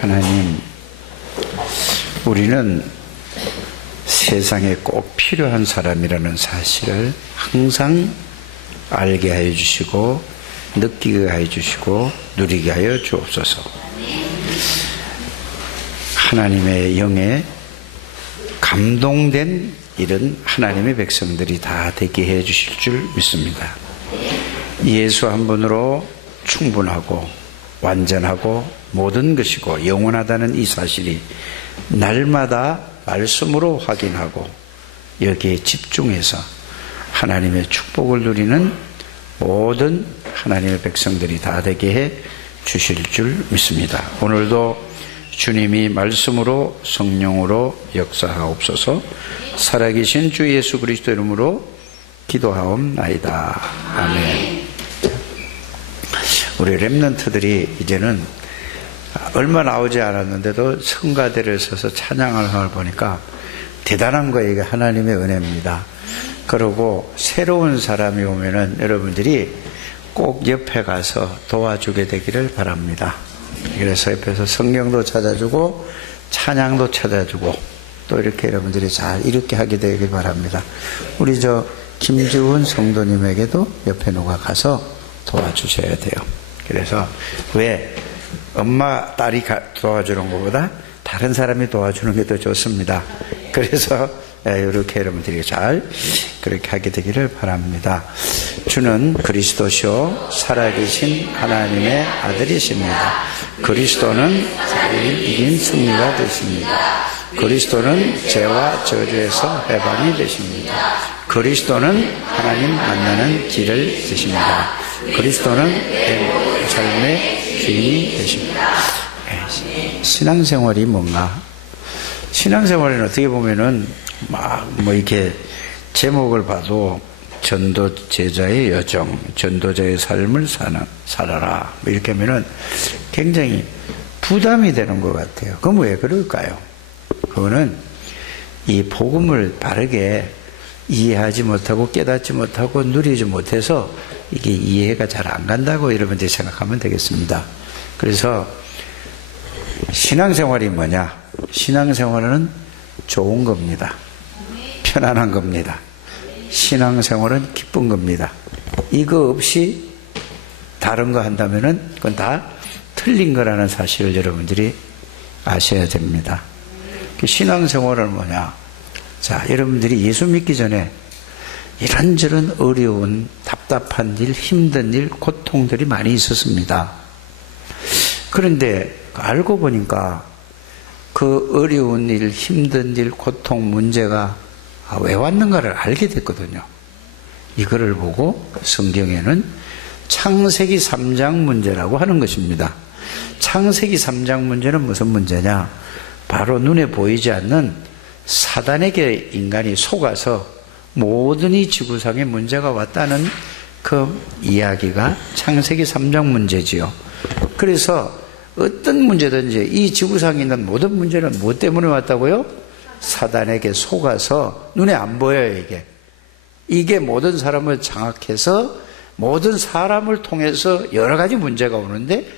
하나님, 우리는 세상에 꼭 필요한 사람이라는 사실을 항상 알게 하여 주시고 느끼게 하여 주시고 누리게 하여 주옵소서. 하나님의 영에 감동된 이런 하나님의 백성들이 다 되게 해 주실 줄 믿습니다. 예수 한 분으로 충분하고 완전하고 모든 것이고 영원하다는 이 사실이 날마다 말씀으로 확인하고 여기에 집중해서 하나님의 축복을 누리는 모든 하나님의 백성들이 다 되게 해 주실 줄 믿습니다. 오늘도 주님이 말씀으로 성령으로 역사하옵소서. 살아계신 주 예수 그리스도 이름으로 기도하옵나이다. 아멘. 우리 렘넌트들이 이제는 얼마 나오지 않았는데도 성가대를 서서 찬양하는 걸 보니까 대단한 거예요. 이게 하나님의 은혜입니다. 그리고 새로운 사람이 오면은 여러분들이 꼭 옆에 가서 도와주게 되기를 바랍니다. 그래서 옆에서 성경도 찾아주고 찬양도 찾아주고 또 이렇게 여러분들이 잘 이렇게 하게 되길 바랍니다. 우리 김지훈 성도님에게도 옆에 누가 가서 도와주셔야 돼요. 그래서 왜 엄마 딸이 도와주는 것보다 다른 사람이 도와주는 게 더 좋습니다. 그래서 이렇게 여러분들이 잘 그렇게 하게 되기를 바랍니다. 주는 그리스도시요 살아계신 하나님의 아들이십니다. 그리스도는 사를 이긴 승리가 되십니다. 그리스도는 죄와 저주에서 해방이 되십니다. 그리스도는 하나님 만나는 길을 되십니다. 그리스도는 삶의 주인이 되십니다. 신앙생활이 뭔가? 신앙생활은 어떻게 보면은 이렇게 제목을 봐도 전도 제자의 여정, 전도자의 삶을 살아라 이렇게 하면은 굉장히 부담이 되는 것 같아요. 그럼 왜 그럴까요? 그거는 이 복음을 바르게 이해하지 못하고 깨닫지 못하고 누리지 못해서 이게 이해가 잘 안 간다고 여러분들이 생각하면 되겠습니다. 그래서 신앙생활이 뭐냐? 신앙생활은 좋은 겁니다. 편안한 겁니다. 신앙생활은 기쁜 겁니다. 이거 없이 다른 거 한다면은 그건 다 틀린 거라는 사실을 여러분들이 아셔야 됩니다. 신앙생활은 뭐냐? 자, 여러분들이 예수 믿기 전에 이런저런 어려운 답답한 일, 힘든 일, 고통들이 많이 있었습니다. 그런데 알고 보니까 그 어려운 일, 힘든 일, 고통, 문제가 왜 왔는가를 알게 됐거든요. 이거를 보고 성경에는 창세기 3장 문제라고 하는 것입니다. 창세기 3장 문제는 무슨 문제냐? 바로 눈에 보이지 않는 사단에게 인간이 속아서 모든 이 지구상에 문제가 왔다는 그 이야기가 창세기 3장 문제지요. 그래서 어떤 문제든지 이 지구상에 있는 모든 문제는 무엇 때문에 왔다고요? 사단에게 속아서 눈에 안 보여요. 이게 모든 사람을 장악해서 모든 사람을 통해서 여러 가지 문제가 오는데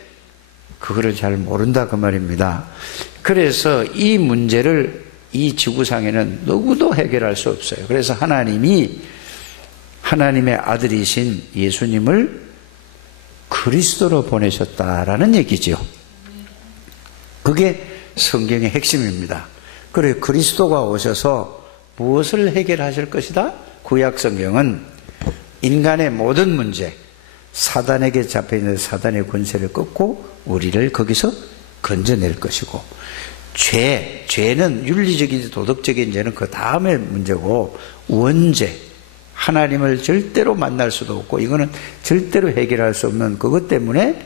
그거를 잘 모른다 그 말입니다. 그래서 이 문제를 이 지구상에는 누구도 해결할 수 없어요. 그래서 하나님이 하나님의 아들이신 예수님을 그리스도로 보내셨다라는 얘기죠. 그게 성경의 핵심입니다. 그리고 그리스도가 오셔서 무엇을 해결하실 것이다? 구약 성경은 인간의 모든 문제, 사단에게 잡혀있는 사단의 권세를 끊고 우리를 거기서 건져낼 것이고, 죄는 윤리적인지 도덕적인 죄는 그 다음의 문제고, 원죄, 하나님을 절대로 만날 수도 없고 이거는 절대로 해결할 수 없는 그것 때문에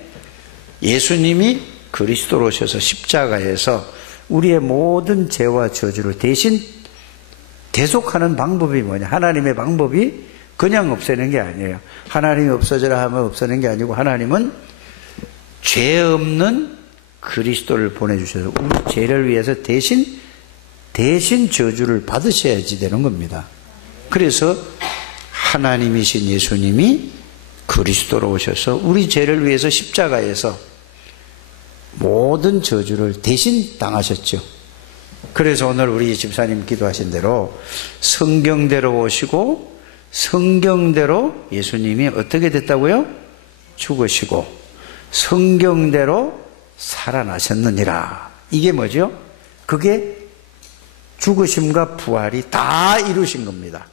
예수님이 그리스도로 오셔서 십자가에서 우리의 모든 죄와 저주를 대신 대속하는 방법이 뭐냐? 하나님의 방법이 그냥 없애는 게 아니에요. 하나님이 없어져라 하면 없애는 게 아니고 하나님은 죄 없는 그리스도를 보내주셔서 우리 죄를 위해서 대신 저주를 받으셔야지 되는 겁니다. 그래서 하나님이신 예수님이 그리스도로 오셔서 우리 죄를 위해서 십자가에서 모든 저주를 대신 당하셨죠. 그래서 오늘 우리 집사님 기도하신 대로 성경대로 오시고 성경대로 예수님이 어떻게 됐다고요? 죽으시고 성경대로 살아나셨느니라. 이게 뭐죠? 그게 죽으심과 부활이 다 이루신 겁니다.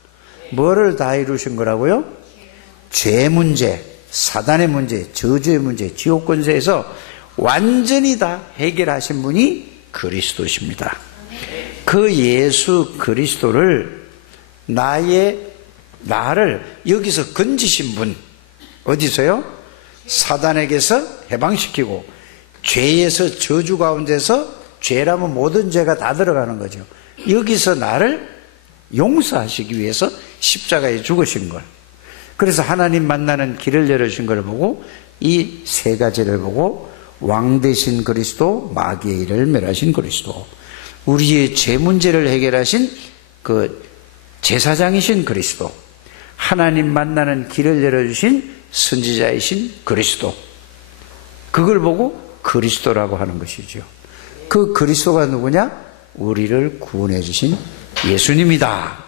뭐를 다 이루신 거라고요? 죄 문제, 사단의 문제, 저주의 문제, 지옥 권세에서 완전히 다 해결하신 분이 그리스도십니다. 그 예수 그리스도를 나를 여기서 건지신 분, 어디서요? 사단에게서 해방시키고 죄에서 저주 가운데서 죄라면 모든 죄가 다 들어가는 거죠. 여기서 나를 용서하시기 위해서 십자가에 죽으신 걸. 그래서 하나님 만나는 길을 열어주신 걸 보고 이 세 가지를 보고 왕 되신 그리스도, 마귀의 일을 멸하신 그리스도, 우리의 죄 문제를 해결하신 그 제사장이신 그리스도, 하나님 만나는 길을 열어주신 선지자이신 그리스도, 그걸 보고 그리스도라고 하는 것이죠. 그 그리스도가 누구냐? 우리를 구원해 주신 예수님이다.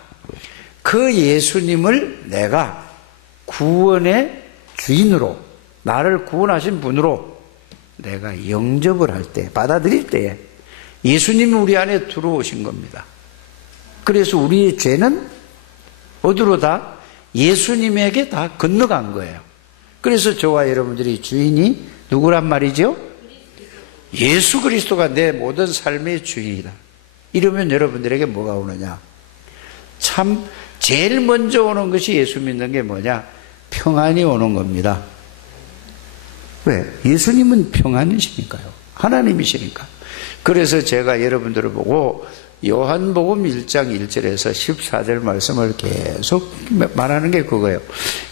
그 예수님을 내가 구원의 주인으로, 나를 구원하신 분으로 내가 영접을 할 때, 받아들일 때에 예수님이 우리 안에 들어오신 겁니다. 그래서 우리의 죄는 어디로 다? 예수님에게 다 건너간 거예요. 그래서 저와 여러분들이 주인이 누구란 말이죠? 예수 그리스도가 내 모든 삶의 주인이다. 이러면 여러분들에게 뭐가 오느냐? 참 제일 먼저 오는 것이 예수 믿는 게 뭐냐? 평안이 오는 겁니다. 왜? 예수님은 평안이시니까요. 하나님이시니까. 그래서 제가 여러분들을 보고 요한복음 1장 1절에서 14절 말씀을 계속 말하는 게 그거예요.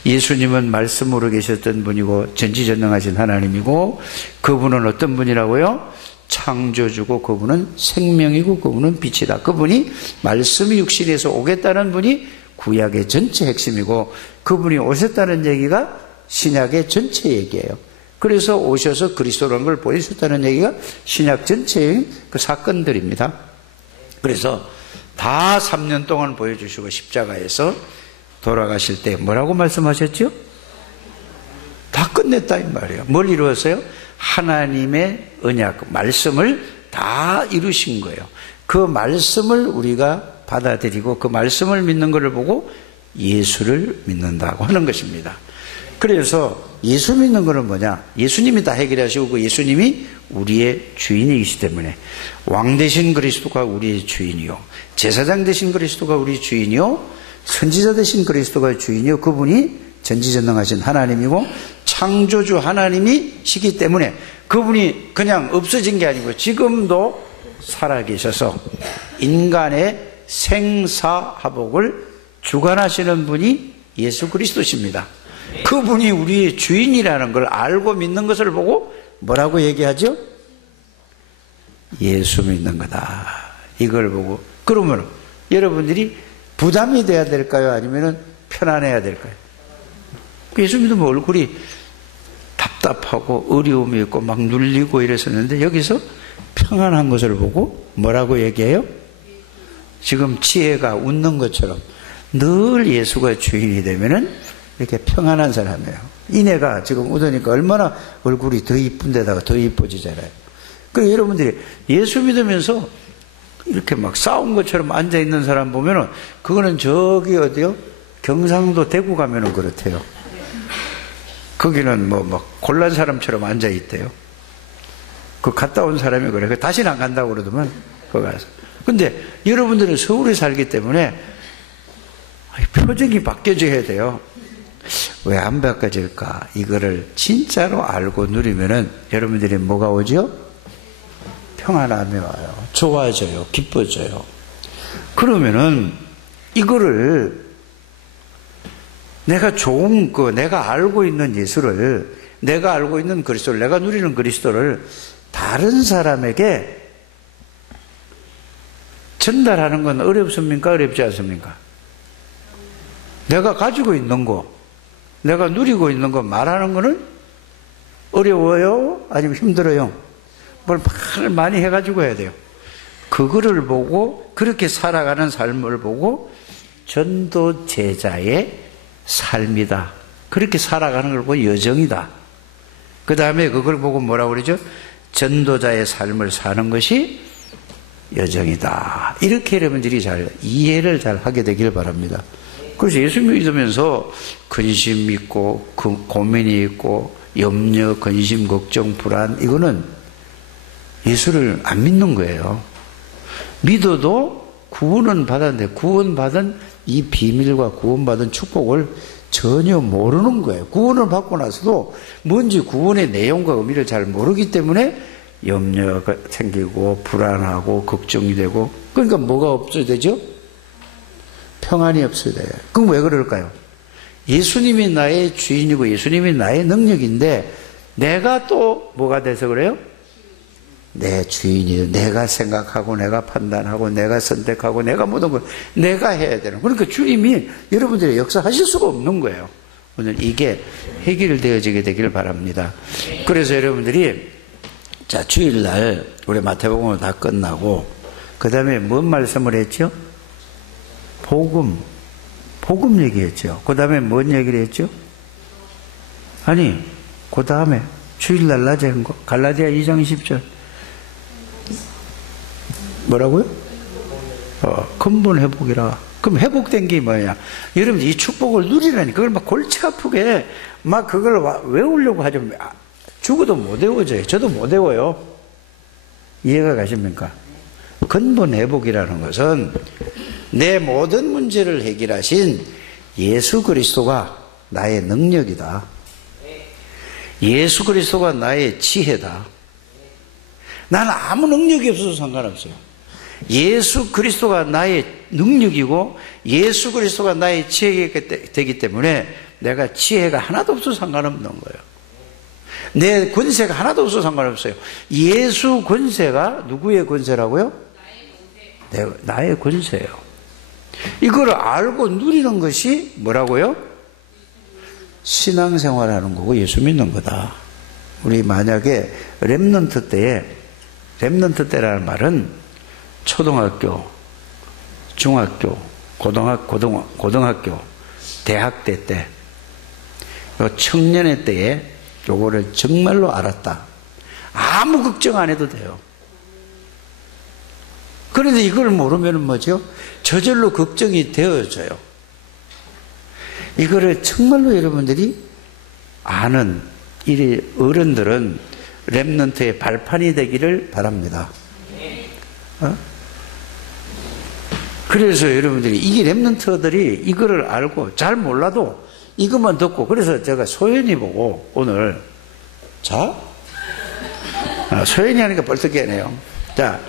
예수님은 말씀으로 계셨던 분이고 전지전능하신 하나님이고, 그분은 어떤 분이라고요? 창조주고, 그분은 생명이고, 그분은 빛이다. 그분이 말씀이 육신에서 오겠다는 분이 구약의 전체 핵심이고, 그분이 오셨다는 얘기가 신약의 전체 얘기예요. 그래서 오셔서 그리스도라는 걸 보여주셨다는 얘기가 신약 전체의 그 사건들입니다. 그래서 다 3년 동안 보여주시고 십자가에서 돌아가실 때 뭐라고 말씀하셨죠? 다 끝냈다 이 말이에요. 뭘 이루었어요? 하나님의 언약, 말씀을 다 이루신 거예요. 그 말씀을 우리가 받아들이고 그 말씀을 믿는 것을 보고 예수를 믿는다고 하는 것입니다. 그래서 예수 믿는 것은 뭐냐? 예수님이 다 해결하시고 그 예수님이 우리의 주인이시기 때문에 왕 되신 그리스도가 우리의 주인이요, 제사장 되신 그리스도가 우리의 주인이요, 선지자 되신 그리스도가 주인이요, 그분이 전지전능하신 하나님이고 창조주 하나님이시기 때문에 그분이 그냥 없어진 게 아니고 지금도 살아계셔서 인간의 생사화복을 주관하시는 분이 예수 그리스도십니다. 그분이 우리의 주인이라는 걸 알고 믿는 것을 보고 뭐라고 얘기하죠? 예수 믿는 거다. 이걸 보고. 그러면 여러분들이 부담이 돼야 될까요? 아니면 편안해야 될까요? 예수 믿으면 얼굴이 답답하고 어려움이 있고 막 눌리고 이랬었는데 여기서 평안한 것을 보고 뭐라고 얘기해요? 지금 지혜가 웃는 것처럼 늘 예수가 주인이 되면은 이렇게 평안한 사람이에요. 이내가 지금 웃으니까 얼마나 얼굴이 더 이쁜 데다가 더 이뻐지잖아요. 그래서 여러분들이 예수 믿으면서 이렇게 막 싸운 것처럼 앉아있는 사람 보면은 그거는 저기 어디요? 경상도 대구 가면은 그렇대요. 거기는 막 곤란 사람처럼 앉아있대요. 그 갔다 온 사람이 그래. 다시는 안 간다고 그러더만, 거기 가서. 근데 여러분들은 서울에 살기 때문에 표정이 바뀌어져야 돼요. 왜 안 바꿔질까? 이거를 진짜로 알고 누리면은 여러분들이 뭐가 오죠? 평안함이 와요. 좋아져요. 기뻐져요. 그러면은 이거를 내가 좋은 내가 알고 있는 예수를, 내가 알고 있는 그리스도를, 내가 누리는 그리스도를 다른 사람에게 전달하는 건 어렵습니까? 어렵지 않습니까? 내가 가지고 있는 거, 내가 누리고 있는 거 말하는 거는 어려워요? 아니면 힘들어요? 뭘 말을 많이 해가지고 해야 돼요. 그거를 보고, 그렇게 살아가는 삶을 보고 전도 제자의 삶이다. 그렇게 살아가는 걸 보고 여정이다. 그 다음에 그걸 보고 뭐라고 그러죠? 전도자의 삶을 사는 것이 여정이다. 이렇게 여러분들이 잘 이해를 잘 하게 되길 바랍니다. 그래서 예수 믿으면서 근심 있고 고민이 있고 염려, 근심, 걱정, 불안, 이거는 예수를 안 믿는 거예요. 믿어도 구원은 받았는데 구원받은 이 비밀과 구원받은 축복을 전혀 모르는 거예요. 구원을 받고 나서도 뭔지 구원의 내용과 의미를 잘 모르기 때문에 염려가 생기고 불안하고 걱정이 되고, 그러니까 뭐가 없어야 되죠? 평안이 없어야 돼요. 그럼 왜 그럴까요? 예수님이 나의 주인이고 예수님이 나의 능력인데 내가 또 뭐가 돼서 그래요? 내 주인이 내가 생각하고 내가 판단하고 내가 선택하고 내가 모든 걸 내가 해야 되는, 그러니까 주님이 여러분들의 역사하실 수가 없는 거예요. 오늘 이게 해결되어지게 되기를 바랍니다. 그래서 여러분들이 자, 주일날 우리 마태복음은 다 끝나고 그 다음에 뭔 말씀을 했죠? 복음 얘기했죠. 그 다음에 뭔 얘기를 했죠? 아니, 그 다음에 주일날 낮에 한 거 갈라디아 2장 10절 뭐라고요? 근본 회복이라. 그럼 회복된 게 뭐냐? 여러분 이 축복을 누리라니 그걸 막 골치 아프게 막 그걸 외우려고 하죠. 죽어도 못 외워져요. 저도 못 외워요. 이해가 가십니까? 근본 회복이라는 것은 내 모든 문제를 해결하신 예수 그리스도가 나의 능력이다. 예수 그리스도가 나의 지혜다. 나는 아무 능력이 없어서 상관없어요. 예수 그리스도가 나의 능력이고 예수 그리스도가 나의 지혜가 되기 때문에 내가 지혜가 하나도 없어서 상관없는 거예요. 내 권세가 하나도 없어서 상관없어요. 예수 권세가 누구의 권세라고요? 나의 권세예요. 이걸 알고 누리는 것이 뭐라고요? 신앙생활하는 거고 예수 믿는 거다. 우리 만약에 렘넌트 때라는 말은 초등학교, 중학교, 고등학교, 대학 때, 청년의 때에 요거를 정말로 알았다. 아무 걱정 안 해도 돼요. 그런데 이걸 모르면 뭐죠? 저절로 걱정이 되어져요. 이거를 정말로 여러분들이 아는 이 어른들은 렘넌트의 발판이 되기를 바랍니다. 그래서 여러분들이 이게 렘넌트들이 이거를 알고 잘 몰라도 이것만 듣고, 그래서 제가 소연이 보고 오늘 소연이 하니까 벌떡 깨네요. 자,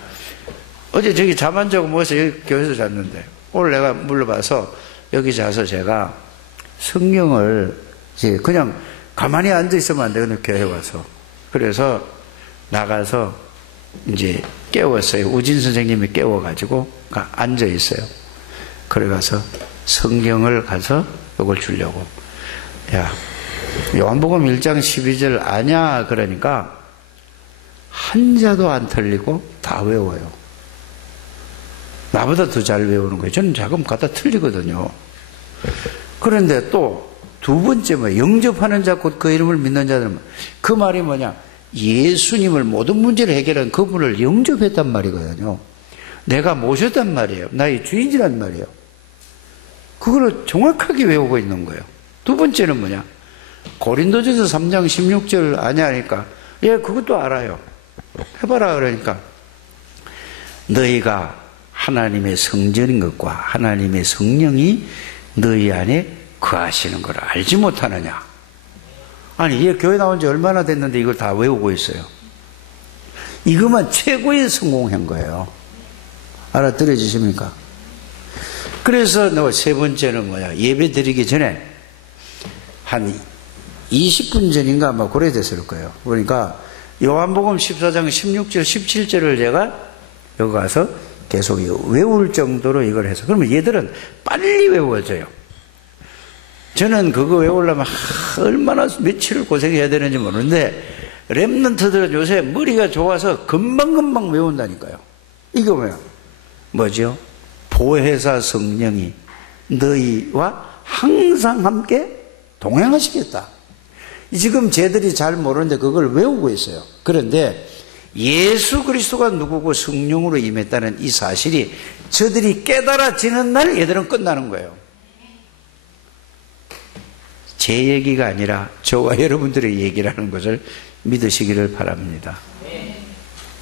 어제 저기 잠 안 자고 모여서 여기 교회에서 잤는데 오늘 내가 물러봐서 여기 자서 제가 성경을 이제 그냥 가만히 앉아 있으면 안 되거든요. 교회 와서. 그래서 나가서 이제 깨웠어요. 우진 선생님이 깨워가지고 앉아 있어요. 그래 가서 성경을 가서 이걸 주려고. 야, 요한복음 1장 12절 아냐? 그러니까 한자도 안 틀리고 다 외워요. 나보다 더 잘 외우는 거예요. 저는 자금 갖다 틀리거든요. 그런데 또 두 번째 영접하는 자 곧 그 이름을 믿는 자들은, 그 말이 뭐냐? 예수님을 모든 문제를 해결한 그분을 영접했단 말이거든요. 내가 모셨단 말이에요. 나의 주인이란 말이에요. 그걸 정확하게 외우고 있는 거예요. 두 번째는 뭐냐? 고린도전서 3장 16절 아냐 하니까 예, 그것도 알아요. 해봐라 그러니까 너희가 하나님의 성전인 것과 하나님의 성령이 너희 안에 거하시는 걸 알지 못하느냐? 아니, 얘 교회 나온 지 얼마나 됐는데 이걸 다 외우고 있어요. 이것만 최고의 성공한 거예요. 알아들어지십니까? 그래서 세 번째는 뭐야? 예배 드리기 전에 한 20분 전인가 아마 그래 됐을 거예요. 그러니까 요한복음 14장 16절 17절을 제가 여기 가서 계속 외울 정도로 이걸 해서, 그러면 얘들은 빨리 외워져요. 저는 그거 외우려면 얼마나 며칠을 고생해야 되는지 모르는데 랩런트들은 요새 머리가 좋아서 금방금방 외운다니까요. 이게 뭐죠? 보혜사 성령이 너희와 항상 함께 동행하시겠다. 지금 쟤들이 잘 모르는데 그걸 외우고 있어요. 그런데 예수 그리스도가 누구고 성령으로 임했다는 이 사실이 저들이 깨달아지는 날 얘들은 끝나는 거예요. 제 얘기가 아니라 저와 여러분들의 얘기라는 것을 믿으시기를 바랍니다.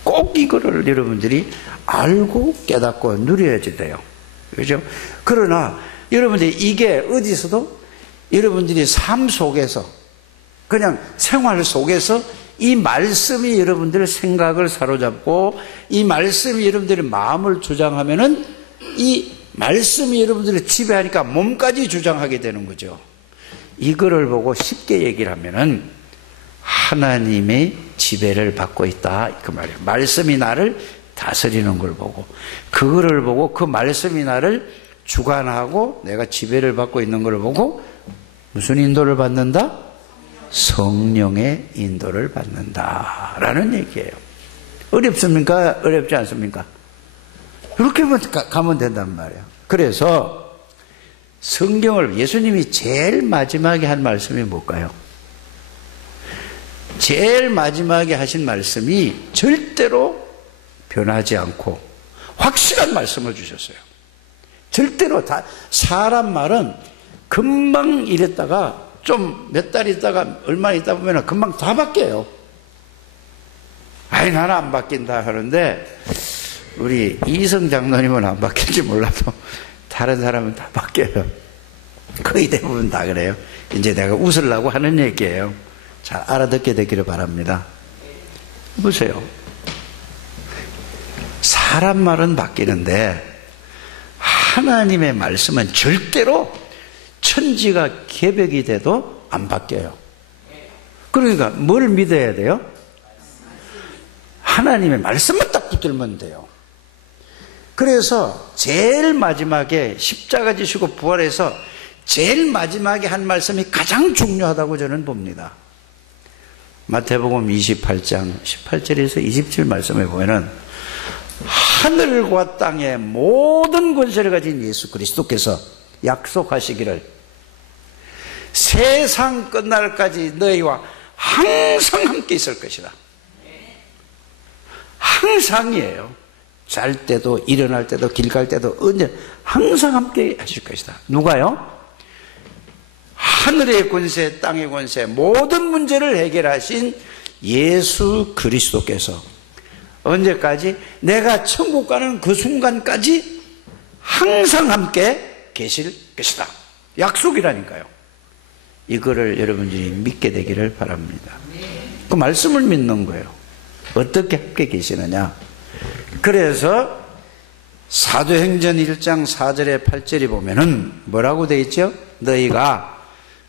꼭 이거를 여러분들이 알고 깨닫고 누려야지 돼요. 그렇죠? 그러나 여러분들이 이게 어디서도 여러분들이 삶 속에서 그냥 생활 속에서 이 말씀이 여러분들의 생각을 사로잡고 이 말씀이 여러분들의 마음을 주장하면은 이 말씀이 여러분들을 지배하니까 몸까지 주장하게 되는 거죠. 이거를 보고 쉽게 얘기를 하면은 하나님의 지배를 받고 있다 그 말이에요. 말씀이 나를 다스리는 걸 보고 그거를 보고 그 말씀이 나를 주관하고 내가 지배를 받고 있는 걸 보고 무슨 인도를 받는다? 성령의 인도를 받는다라는 얘기예요. 어렵습니까? 어렵지 않습니까? 그렇게 가면 된단 말이에요. 그래서 성경을 예수님이 제일 마지막에 한 말씀이 뭘까요? 제일 마지막에 하신 말씀이 절대로 변하지 않고 확실한 말씀을 주셨어요. 절대로 사람 말은 금방 이랬다가 좀 몇 달 있다가 얼마 있다 보면 금방 다 바뀌어요. 아이 나는 안 바뀐다 하는데 우리 이성 장로님은 안 바뀔지 몰라도 다른 사람은 다 바뀌어요. 거의 대부분 다 그래요. 이제 내가 웃으려고 하는 얘기예요. 잘 알아듣게 되기를 바랍니다. 보세요. 사람 말은 바뀌는데 하나님의 말씀은 절대로 천지가 개벽이 돼도 안 바뀌어요. 그러니까 뭘 믿어야 돼요? 하나님의 말씀만 딱 붙들면 돼요. 그래서 제일 마지막에 십자가 지시고 부활해서 제일 마지막에 한 말씀이 가장 중요하다고 저는 봅니다. 마태복음 28장 18절에서 27 말씀에 보면은 하늘과 땅의 모든 권세를 가진 예수 그리스도께서 약속하시기를 세상 끝날까지 너희와 항상 함께 있을 것이다. 항상이에요. 잘 때도 일어날 때도 길 갈 때도 언제 항상 함께 하실 것이다. 누가요? 하늘의 권세 땅의 권세 모든 문제를 해결하신 예수 그리스도께서 언제까지? 내가 천국 가는 그 순간까지 항상 함께 계실 것이다. 약속이라니까요. 이거를 여러분들이 믿게 되기를 바랍니다. 그 말씀을 믿는 거예요. 어떻게 함께 계시느냐. 그래서 사도행전 1장 4절에 8절에 보면은 뭐라고 되어 있죠? 너희가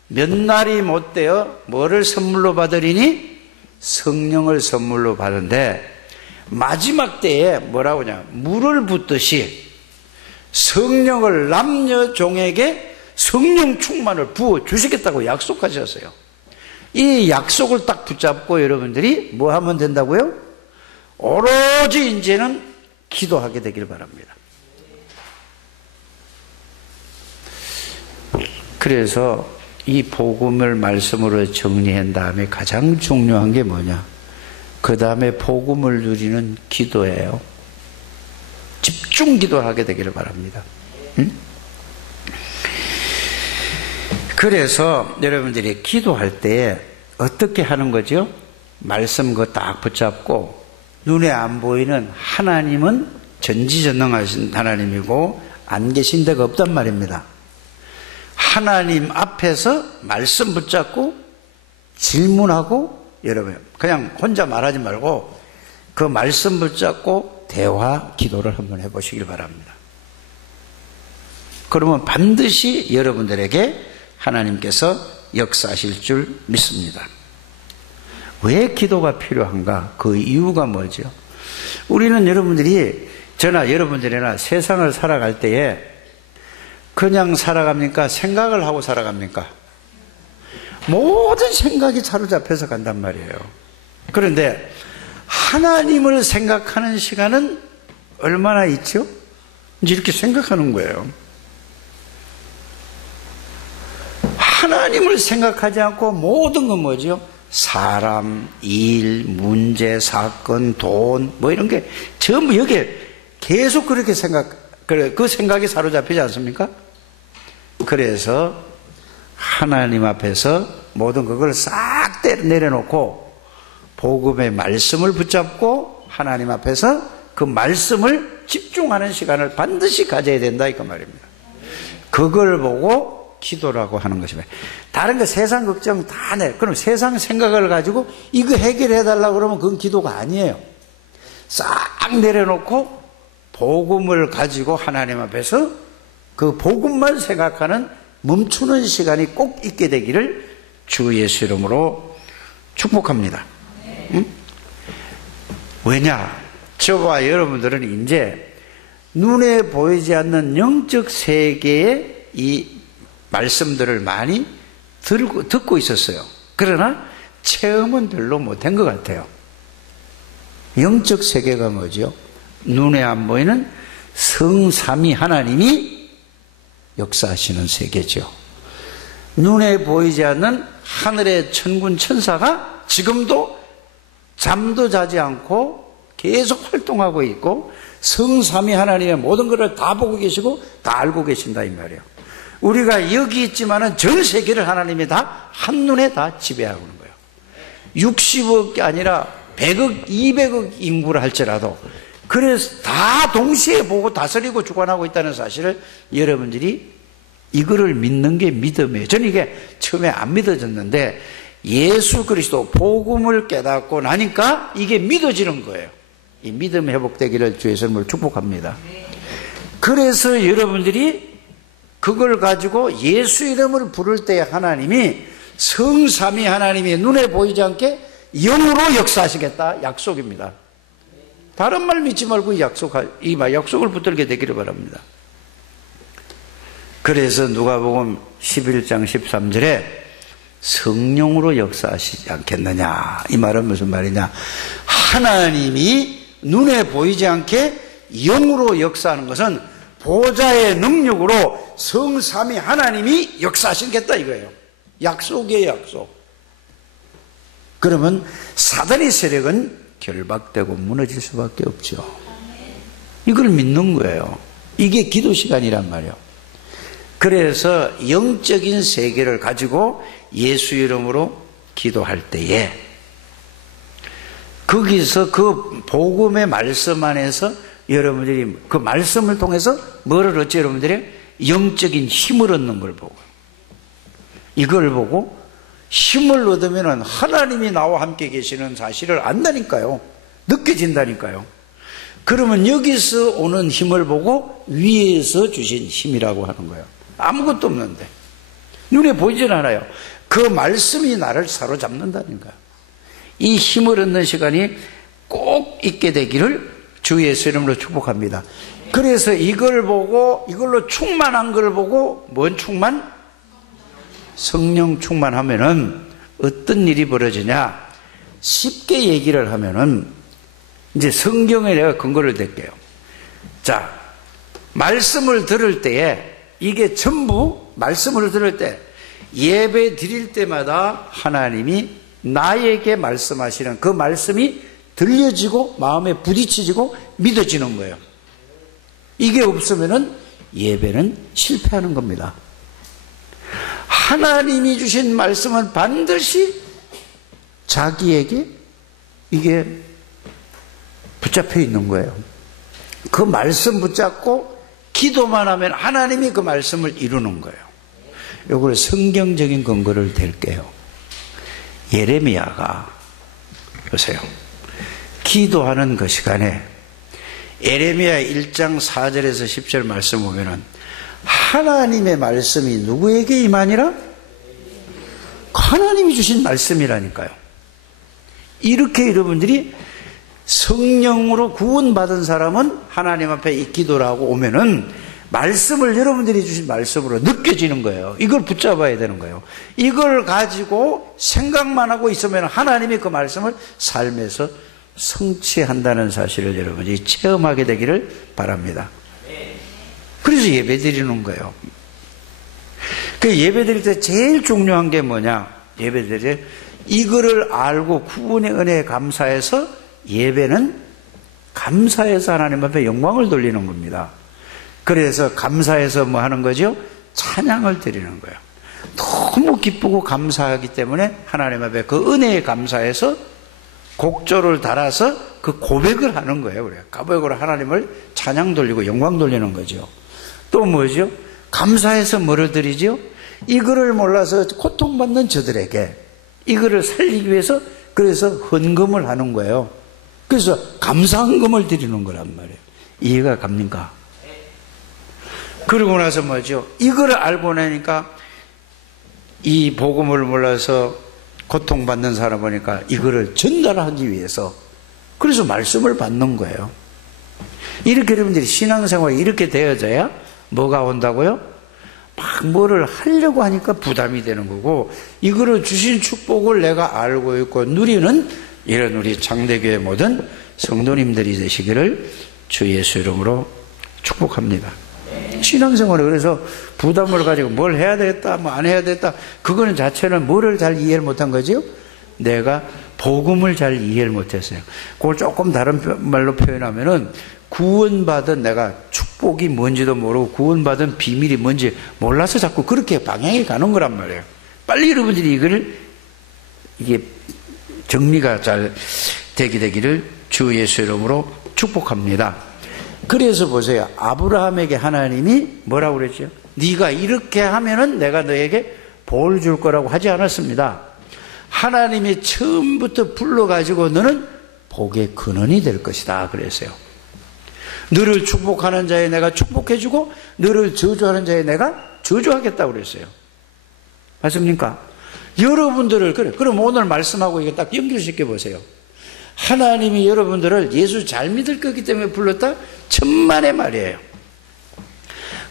몇 날이 못 되어 뭐를 선물로 받으리니? 성령을 선물로 받은데 마지막 때에 뭐라고 하냐? 물을 붓듯이 성령을 남녀 종에게 성령 충만을 부어 주시겠다고 약속하셨어요. 이 약속을 딱 붙잡고 여러분들이 뭐 하면 된다고요? 오로지 이제는 기도하게 되길 바랍니다. 그래서 이 복음을 말씀으로 정리한 다음에 가장 중요한 게 뭐냐? 그 다음에 복음을 누리는 기도예요. 집중 기도하게 되기를 바랍니다. 응? 그래서 여러분들이 기도할 때 어떻게 하는 거죠? 말씀 그거 딱 붙잡고 눈에 안 보이는 하나님은 전지전능하신 하나님이고 안 계신 데가 없단 말입니다. 하나님 앞에서 말씀 붙잡고 질문하고 여러분 그냥 혼자 말하지 말고 그 말씀 붙잡고 대화 기도를 한번 해보시길 바랍니다. 그러면 반드시 여러분들에게 하나님께서 역사하실 줄 믿습니다. 왜 기도가 필요한가? 그 이유가 뭐죠? 우리는 여러분들이 저나 여러분들이나 세상을 살아갈 때에 그냥 살아갑니까? 생각을 하고 살아갑니까? 모든 생각이 사로잡혀서 간단 말이에요. 그런데 하나님을 생각하는 시간은 얼마나 있죠? 이제 이렇게 생각하는 거예요. 하나님을 생각하지 않고 모든 건 뭐죠? 사람, 일, 문제, 사건, 돈, 뭐 이런 게 전부 여기에 계속 그렇게 그 생각에 사로잡히지 않습니까? 그래서 하나님 앞에서 모든 그걸 싹 내려놓고 복음의 말씀을 붙잡고 하나님 앞에서 그 말씀을 집중하는 시간을 반드시 가져야 된다 이거 말입니다. 그걸 보고 기도라고 하는 것입니다. 다른 거 세상 걱정 다 내. 그럼 세상 생각을 가지고 이거 해결해 달라고 그러면 그건 기도가 아니에요. 싹 내려놓고 복음을 가지고 하나님 앞에서 그 복음만 생각하는 멈추는 시간이 꼭 있게 되기를 주 예수 이름으로 축복합니다. 응? 왜냐? 저와 여러분들은 이제 눈에 보이지 않는 영적 세계의 이 말씀들을 많이 듣고 있었어요. 그러나 체험은 별로 못한 것 같아요. 영적 세계가 뭐죠? 눈에 안 보이는 성삼위 하나님이 역사하시는 세계죠. 눈에 보이지 않는 하늘의 천군 천사가 지금도 잠도 자지 않고 계속 활동하고 있고 성삼위 하나님의 모든 것을 다 보고 계시고 다 알고 계신다 이 말이에요. 우리가 여기 있지만은 전 세계를 하나님이 다 한눈에 다 지배하고 있는 거예요. 60억이 아니라 100억, 200억 인구를 할지라도 그래서 다 동시에 보고 다스리고 주관하고 있다는 사실을 여러분들이 이거를 믿는 게 믿음이에요. 저는 이게 처음에 안 믿어졌는데 예수 그리스도 복음을 깨닫고 나니까 이게 믿어지는 거예요. 이 믿음 회복되기를 주 예수님을 축복합니다. 그래서 여러분들이 그걸 가지고 예수 이름을 부를 때 하나님이 성삼위 하나님이 눈에 보이지 않게 영으로 역사하시겠다 약속입니다. 다른 말 믿지 말고 이 약속을 붙들게 되기를 바랍니다. 그래서 누가복음 11장 13절에 성령으로 역사하시지 않겠느냐 이 말은 무슨 말이냐? 하나님이 눈에 보이지 않게 영으로 역사하는 것은 보좌의 능력으로 성삼위 하나님이 역사하시겠다 이거예요. 약속이에요, 약속. 그러면 사단의 세력은 결박되고 무너질 수밖에 없죠. 이걸 믿는 거예요. 이게 기도 시간이란 말이에요. 그래서 영적인 세계를 가지고 예수 이름으로 기도할 때에 거기서 그 복음의 말씀 안에서 여러분들이 그 말씀을 통해서 뭐를 얻지? 여러분들이 영적인 힘을 얻는 걸 보고 이걸 보고 힘을 얻으면 하나님이 나와 함께 계시는 사실을 안다니까요. 느껴진다니까요. 그러면 여기서 오는 힘을 보고 위에서 주신 힘이라고 하는 거예요. 아무것도 없는데 눈에 보이질 않아요. 그 말씀이 나를 사로잡는다니까요. 이 힘을 얻는 시간이 꼭 있게 되기를 주 예수 이름으로 축복합니다. 그래서 이걸 보고 이걸로 충만한 걸 보고 뭔 충만? 성령 충만하면은 어떤 일이 벌어지냐? 쉽게 얘기를 하면은 이제 성경에 내가 근거를 댈게요. 자, 말씀을 들을 때에 이게 전부 말씀을 들을 때 예배 드릴 때마다 하나님이 나에게 말씀하시는 그 말씀이 들려지고 마음에 부딪히고 믿어지는 거예요. 이게 없으면은 예배는 실패하는 겁니다. 하나님이 주신 말씀은 반드시 자기에게 이게 붙잡혀 있는 거예요. 그 말씀 붙잡고 기도만 하면 하나님이 그 말씀을 이루는 거예요. 이걸 성경적인 근거를 댈게요. 예레미야가 보세요. 기도하는 그 시간에 예레미야 1장 4절에서 10절 말씀 보면은 하나님의 말씀이 누구에게 임하니라? 하나님이 주신 말씀이라니까요. 이렇게 여러분들이 성령으로 구원받은 사람은 하나님 앞에 이 기도를 하고 오면은 말씀을 여러분들이 주신 말씀으로 느껴지는 거예요. 이걸 붙잡아야 되는 거예요. 이걸 가지고 생각만 하고 있으면 하나님이 그 말씀을 삶에서 성취한다는 사실을 여러분이 체험하게 되기를 바랍니다. 그래서 예배 드리는 거예요. 그 예배 드릴 때 제일 중요한 게 뭐냐? 예배 드릴 때 이거를 알고 구원의 은혜에 감사해서 예배는 감사해서 하나님 앞에 영광을 돌리는 겁니다. 그래서 감사해서 뭐 하는 거죠? 찬양을 드리는 거예요. 너무 기쁘고 감사하기 때문에 하나님 앞에 그 은혜에 감사해서 곡조를 달아서 그 고백을 하는 거예요. 그래요. 고백으로 하나님을 찬양 돌리고 영광 돌리는 거죠. 또 뭐죠? 감사해서 뭐를 드리죠? 이거를 몰라서 고통받는 저들에게 이거를 살리기 위해서 그래서 헌금을 하는 거예요. 그래서 감사헌금을 드리는 거란 말이에요. 이해가 갑니까? 그러고 나서 뭐죠? 이거를 알고 나니까 이 복음을 몰라서 고통받는 사람 보니까 이거를 전달하기 위해서 그래서 말씀을 받는 거예요. 이렇게 여러분들이 신앙생활이 이렇게 되어져야 뭐가 온다고요? 막 뭐를 하려고 하니까 부담이 되는 거고 이거를 주신 축복을 내가 알고 있고 누리는 이런 우리 장대교회 모든 성도님들이 되시기를 주 예수 이름으로 축복합니다. 신앙생활을 그래서 부담을 가지고 뭘 해야 되겠다 뭐 안 해야 되겠다 그거는 자체는 뭐를 잘 이해를 못한 거죠? 내가 복음을 잘 이해를 못했어요. 그걸 조금 다른 말로 표현하면은 구원받은 내가 축복이 뭔지도 모르고 구원받은 비밀이 뭔지 몰라서 자꾸 그렇게 방향이 가는 거란 말이에요. 빨리 여러분들이 이게 정리가 잘 되기를 주 예수 이름으로 축복합니다. 그래서 보세요. 아브라함에게 하나님이 뭐라고 그랬죠? 네가 이렇게 하면은 내가 너에게 복을 줄 거라고 하지 않았습니다. 하나님이 처음부터 불러가지고 너는 복의 근원이 될 것이다 그랬어요. 너를 축복하는 자에 내가 축복해주고 너를 저주하는 자에 내가 저주하겠다고 그랬어요. 맞습니까? 여러분들을 그럼 오늘 말씀하고 이게 딱 연결시켜 보세요. 하나님이 여러분들을 예수 잘 믿을 거기 때문에 불렀다? 천만의 말이에요.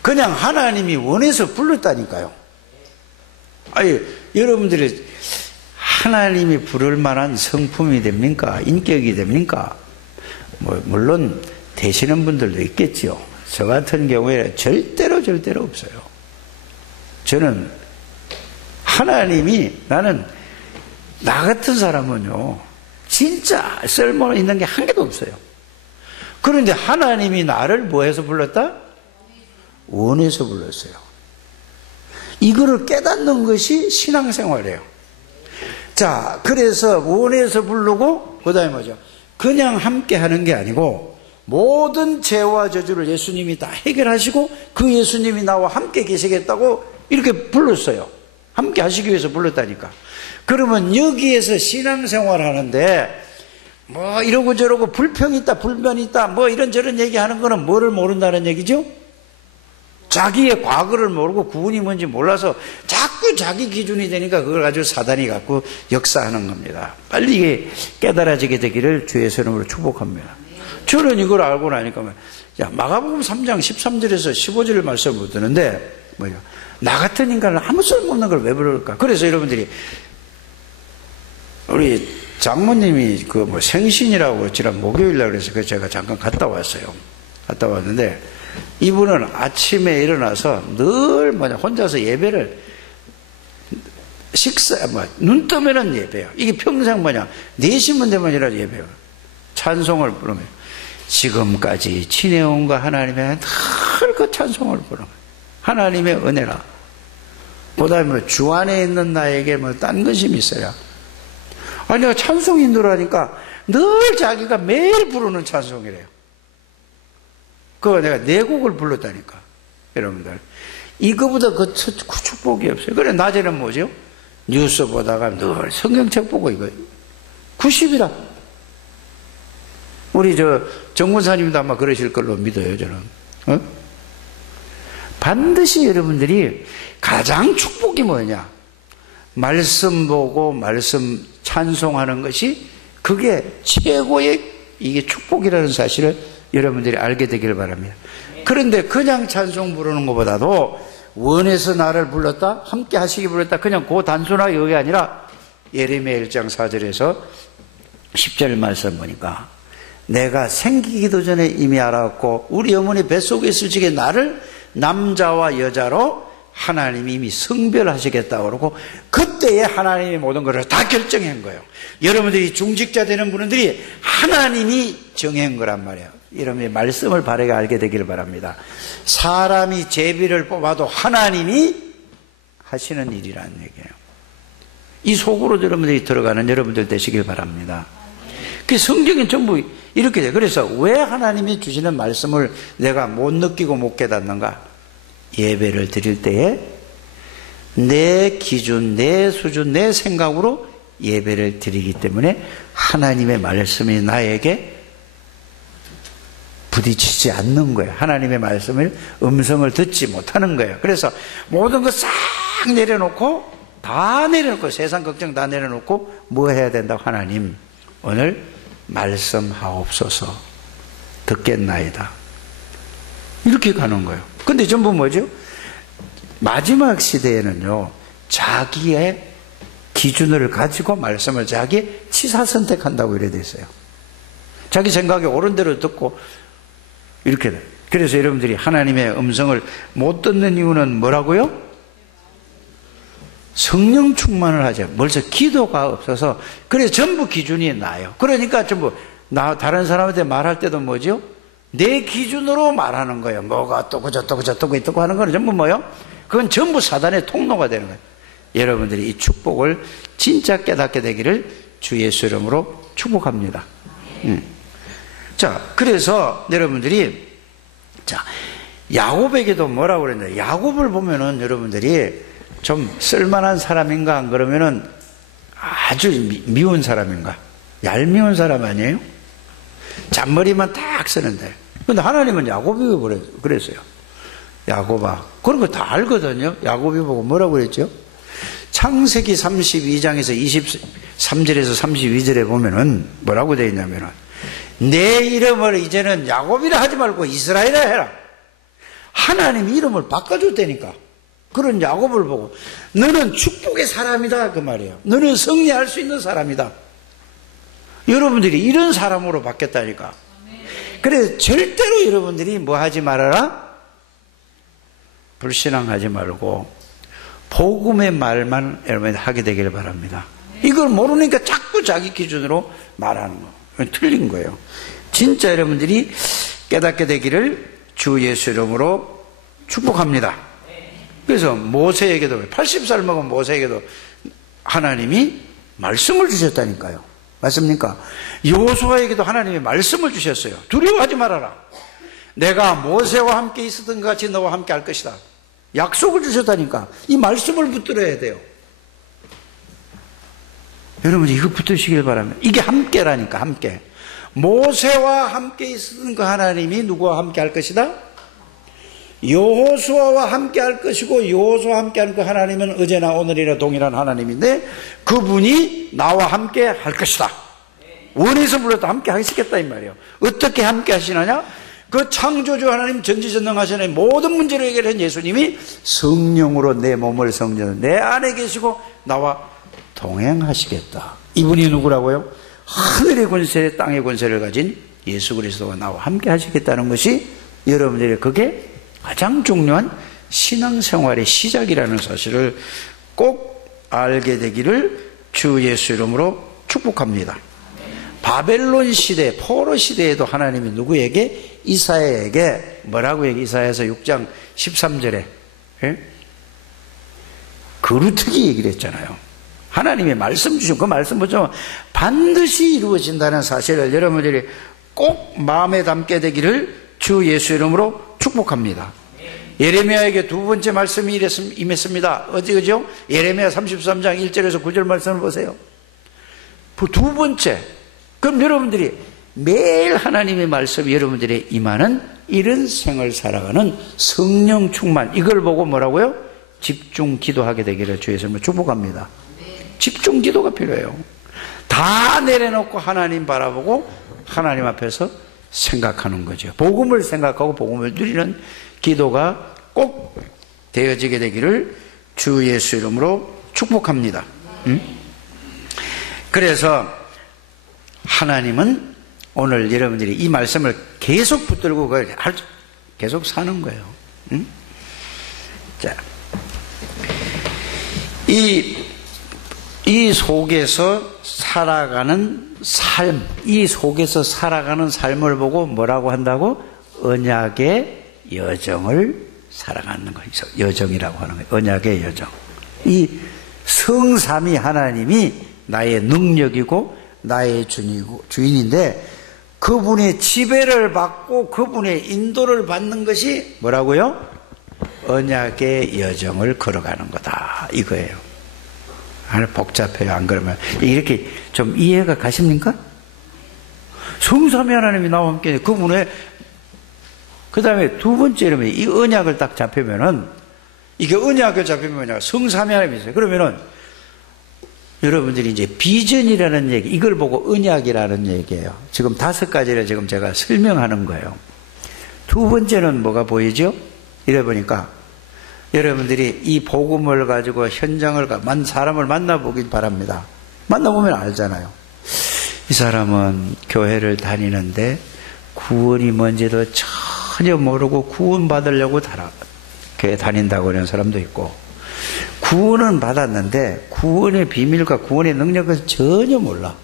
그냥 하나님이 원해서 불렀다니까요. 아니 여러분들이 하나님이 부를 만한 성품이 됩니까? 인격이 됩니까? 물론 되시는 분들도 있겠죠. 저 같은 경우에 절대로 없어요. 저는 하나님이 나는 나 같은 사람은요 진짜 쓸모 있는 게 한 개도 없어요. 그런데 하나님이 나를 뭐해서 불렀다? 원해서 불렀어요. 이거를 깨닫는 것이 신앙생활이에요. 자, 그래서 원해서 부르고 그 다음에 뭐죠? 그냥 함께 하는 게 아니고 모든 죄와 저주를 예수님이 다 해결하시고 그 예수님이 나와 함께 계시겠다고 이렇게 불렀어요. 함께 하시기 위해서 불렀다니까. 그러면 여기에서 신앙생활 하는데 뭐 이러고 저러고 불평이 있다 불만이 있다 뭐 이런저런 얘기하는 거는 뭐를 모른다는 얘기죠? 자기의 과거를 모르고 구원이 뭔지 몰라서 자꾸 자기 기준이 되니까 그걸 가지고 사단이 갖고 역사하는 겁니다. 빨리 이게 깨달아지게 되기를 주의 이름으로 축복합니다. 저는 이걸 알고 나니까 마가복음 3장 13절에서 15절 말씀을 못 듣는데 뭐냐? 나 같은 인간을 아무 쓸모없는 걸 왜 부를까? 그래서 여러분들이 우리 장모님이 생신이라고 지난 목요일날 그래서 제가 잠깐 갔다 왔어요. 갔다 왔는데 이분은 아침에 일어나서 늘 혼자서 예배를 눈 뜨면은 예배요. 이게 평생 4시면 되면 이라 예배요. 찬송을 부르면 지금까지 지내온과 하나님의 늘 그 찬송을 부르면 하나님의 은혜라. 그 다음에 주 안에 있는 나에게 딴 것이 있어야. 아니, 찬송 인도라니까 늘 자기가 매일 부르는 찬송이래요. 그거 내가 4곡을 불렀다니까. 여러분들. 이거보다 그 축복이 없어요. 그래, 낮에는 뭐죠? 뉴스 보다가 늘 성경책 보고 이거. 90이라. 우리 정권사님도 아마 그러실 걸로 믿어요, 저는. 반드시 여러분들이 가장 축복이 뭐냐? 말씀 보고 말씀 찬송하는 것이 그게 최고의 이게 축복이라는 사실을 여러분들이 알게 되기를 바랍니다. 그런데 그냥 찬송 부르는 것보다도 원해서 나를 불렀다, 함께 하시기 불렀다, 그냥 그 단순하게 그게 아니라 예레미야 1장 4절에서 10절 말씀 보니까 내가 생기기도 전에 이미 알았고 우리 어머니 뱃속에 있을 적에 나를 남자와 여자로 하나님이 이미 성별하시겠다고 그러고 그때에 하나님이 모든 것을 다 결정한 거예요. 여러분들이 중직자 되는 분들이 하나님이 정한 거란 말이에요. 여러분이 말씀을 바르게 알게 되기를 바랍니다. 사람이 제비를 뽑아도 하나님이 하시는 일이라는 얘기예요. 이 속으로 여러분들이 들어가는 여러분들 되시길 바랍니다. 그 성경은 전부 이렇게 돼요. 그래서 왜 하나님이 주시는 말씀을 내가 못 느끼고 못 깨닫는가? 예배를 드릴 때에 내 기준, 내 수준, 내 생각으로 예배를 드리기 때문에 하나님의 말씀이 나에게 부딪히지 않는 거예요. 하나님의 말씀을, 음성을 듣지 못하는 거예요. 그래서 모든 거 싹 내려놓고, 다 내려놓고, 세상 걱정 다 내려놓고 뭐 해야 된다고? 하나님 오늘 말씀하옵소서. 듣겠나이다. 이렇게 가는 거예요. 근데 전부 뭐죠? 마지막 시대에는요, 자기의 기준을 가지고 말씀을 자기 치사 선택한다고 이래 돼 있어요. 자기 생각에 옳은 대로 듣고 이렇게 돼. 그래서 여러분들이 하나님의 음성을 못 듣는 이유는 뭐라고요? 성령 충만을 하죠. 벌써 기도가 없어서. 그래서 전부 기준이 나요. 그러니까 전부 다른 사람한테 말할 때도 뭐죠? 내 기준으로 말하는 거예요. 뭐가 어떠고 저떠고 저떠고 있고 하는 거는 전부 뭐요? 그건 전부 사단의 통로가 되는 거예요. 여러분들이 이 축복을 진짜 깨닫게 되기를 주 예수 이름으로 축복합니다. 자, 그래서 여러분들이 자, 야곱에게도 뭐라고 그랬나요? 야곱을 보면은 여러분들이 좀 쓸만한 사람인가 안 그러면은 아주 미운 사람인가? 얄미운 사람 아니에요? 잔머리만 딱 쓰는데. 근데 하나님은 야곱이 그랬어요. 야곱아. 그런 거 다 알거든요. 야곱이 보고 뭐라고 그랬죠? 창세기 32장에서 23절에서 32절에 보면은 뭐라고 되어 있냐면은 내 이름을 이제는 야곱이라 하지 말고 이스라엘이라 해라. 하나님이 이름을 바꿔줬다니까. 그런 야곱을 보고 너는 축복의 사람이다 그 말이에요. 너는 승리할 수 있는 사람이다. 여러분들이 이런 사람으로 바뀌었다니까. 그래서 절대로 여러분들이 뭐 하지 말아라? 불신앙하지 말고 복음의 말만 여러분이 하게 되기를 바랍니다. 이걸 모르니까 자꾸 자기 기준으로 말하는 거. 틀린 거예요. 진짜 여러분들이 깨닫게 되기를 주 예수 이름으로 축복합니다. 그래서 모세에게도 80살 먹은 모세에게도 하나님이 말씀을 주셨다니까요. 맞습니까? 여호수아에게도 하나님이 말씀을 주셨어요. 두려워하지 말아라. 내가 모세와 함께 있었던 것 같이 너와 함께 할 것이다. 약속을 주셨다니까. 이 말씀을 붙들어야 돼요. 여러분 이거 붙드시길 바랍니다. 이게 함께라니까. 함께. 모세와 함께 있었던 그 하나님이 누구와 함께 할 것이다? 여호수아와 함께 할 것이고 여호수아와 함께 하는 그 하나님은 어제나 오늘이나 동일한 하나님인데 그분이 나와 함께 할 것이다. 원해서 불렀다 함께 하시겠다 이 말이에요. 어떻게 함께 하시느냐? 그 창조주 하나님 전지전능하시는 모든 문제를 해결한 예수님이 성령으로 내 몸을 성전 내 안에 계시고 나와 동행하시겠다. 이분이 누구라고요? 하늘의 권세 땅의 권세를 가진 예수 그리스도가 나와 함께 하시겠다는 것이 여러분들의 그게 가장 중요한 신앙생활의 시작이라는 사실을 꼭 알게 되기를 주 예수 이름으로 축복합니다. 바벨론 시대, 포로 시대에도 하나님이 누구에게? 이사야에게 뭐라고 얘기? 이사야서 6장 13절에 거루트기 얘기를 했잖아요. 하나님이 말씀 주신 그 말씀 보죠. 반드시 이루어진다는 사실을 여러분들이 꼭 마음에 담게 되기를 주 예수 이름으로 축복합니다. 예레미야에게 두 번째 말씀이 임했습니다. 어디죠? 예레미야 33장 1절에서 9절 말씀을 보세요. 두 번째. 그럼 여러분들이 매일 하나님의 말씀이 여러분들의 임하는 이런 생을 살아가는 성령 충만, 이걸 보고 뭐라고요? 집중 기도하게 되기를 주 예수님을 축복합니다. 집중 기도가 필요해요. 다 내려놓고 하나님 바라보고 하나님 앞에서 생각하는 거죠. 복음을 생각하고 복음을 누리는 기도가 꼭 되어지게 되기를 주 예수 이름으로 축복합니다. 그래서 하나님은 오늘 여러분들이 이 말씀을 계속 붙들고 계속 사는 거예요. 자, 이 속에서 살아가는 삶, 이 속에서 살아가는 삶을 보고 뭐라고 한다고? 언약의 여정을 살아가는 거죠. 여정이라고 하는 거예요. 언약의 여정. 이 성삼위 하나님이 나의 능력이고 나의 주인인데 그분의 지배를 받고 그분의 인도를 받는 것이 뭐라고요? 언약의 여정을 걸어가는 거다, 이거예요. 하나 복잡해요. 안 그러면 이렇게 좀 이해가 가십니까? 성삼위 하나님이 나와 함께 그분의 그 다음에 두 번째로 이 언약을 딱 잡히면은 이게 언약을 잡히면 뭐냐? 성삼위 하나님이 있어요. 그러면은 여러분들이 이제 비전이라는 얘기, 이걸 보고 언약이라는 얘기예요. 지금 5가지를 지금 제가 설명하는 거예요. 두 번째는 뭐가 보이죠? 이래 보니까 여러분들이 이 복음을 가지고 현장을 사람을 만나보길 바랍니다. 만나보면 알잖아요. 이 사람은 교회를 다니는데 구원이 뭔지도 전혀 모르고 구원 받으려고 교회 다닌다고 하는 사람도 있고, 구원은 받았는데 구원의 비밀과 구원의 능력을 전혀 몰라.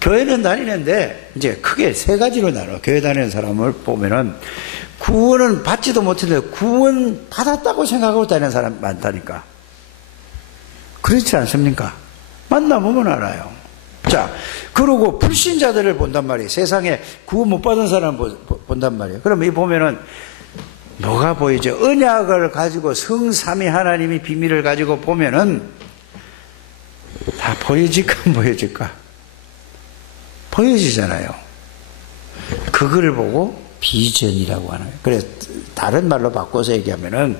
교회는 다니는데 이제 크게 3가지로 나눠. 교회 다니는 사람을 보면은 구원은 받지도 못했는데 구원 받았다고 생각하고 다니는 사람 많다니까. 그렇지 않습니까? 만나보면 알아요. 자, 그러고 불신자들을 본단 말이에요. 세상에 구원 못 받은 사람을 본단 말이에요. 그럼 이 보면은 뭐가 보이죠? 언약을 가지고 성삼위 하나님이 비밀을 가지고 보면은 다 보여질까 안 보여질까? 보여지잖아요. 그걸 보고 비전이라고 하는 거예요. 그래서 다른 말로 바꿔서 얘기하면은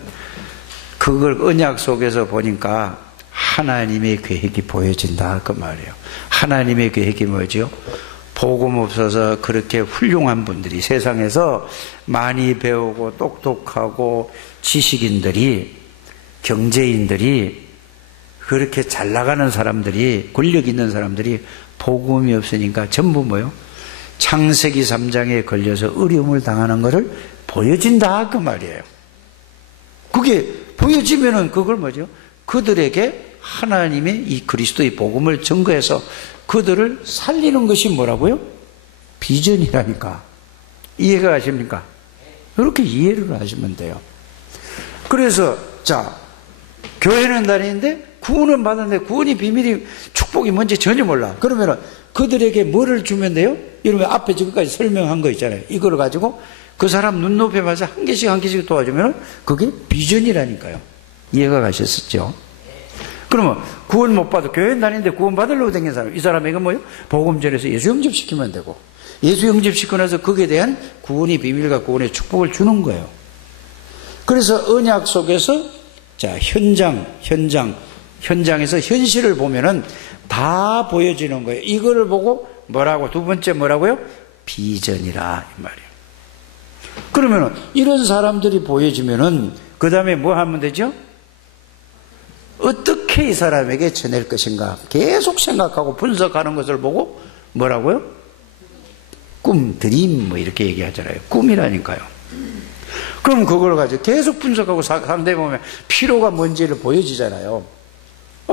그걸 언약 속에서 보니까 하나님의 계획이 보여진다, 그 말이에요. 하나님의 계획이 뭐죠? 복음 없어서 그렇게 훌륭한 분들이, 세상에서 많이 배우고 똑똑하고 지식인들이, 경제인들이, 그렇게 잘 나가는 사람들이, 권력 있는 사람들이 복음이 없으니까 전부 뭐요? 창세기 3장에 걸려서 어려움을 당하는 것을 보여진다, 그 말이에요. 그게 보여지면은 그걸 뭐죠? 그들에게 하나님의 이 그리스도의 복음을 증거해서 그들을 살리는 것이 뭐라고요? 비전이라니까. 이해가 가십니까? 이렇게 이해를 하시면 돼요. 그래서 자, 교회는 다니는데 구원은 받았는데 구원이 비밀이 축복이 뭔지 전혀 몰라. 그러면은 그들에게 뭐를 주면 돼요? 이러면 앞에 지금까지 설명한 거 있잖아요. 이걸 가지고 그 사람 눈높이에 맞춰 한 개씩 한 개씩 도와주면은 그게 비전이라니까요. 이해가 가셨었죠? 그러면 구원 못 받아, 교회 다니는데 구원 받으려고 다니는 사람, 이 사람에게 뭐예요? 복음 전해서 예수 영접시키면 되고, 예수 영접시키고 나서 거기에 대한 구원의 비밀과 구원의 축복을 주는 거예요. 그래서 언약 속에서 자, 현장에서 현실을 보면은 다 보여지는 거예요. 이거를 보고 뭐라고? 두 번째 뭐라고요? 비전이라, 이 말이에요. 그러면은 이런 사람들이 보여지면은 그 다음에 뭐 하면 되죠? 어떻게 이 사람에게 전할 것인가 계속 생각하고 분석하는 것을 보고 뭐라고요? 꿈, 드림 뭐 이렇게 얘기하잖아요. 꿈이라니까요. 그럼 그걸 가지고 계속 분석하고 상대해 보면 필요가 뭔지를 보여지잖아요.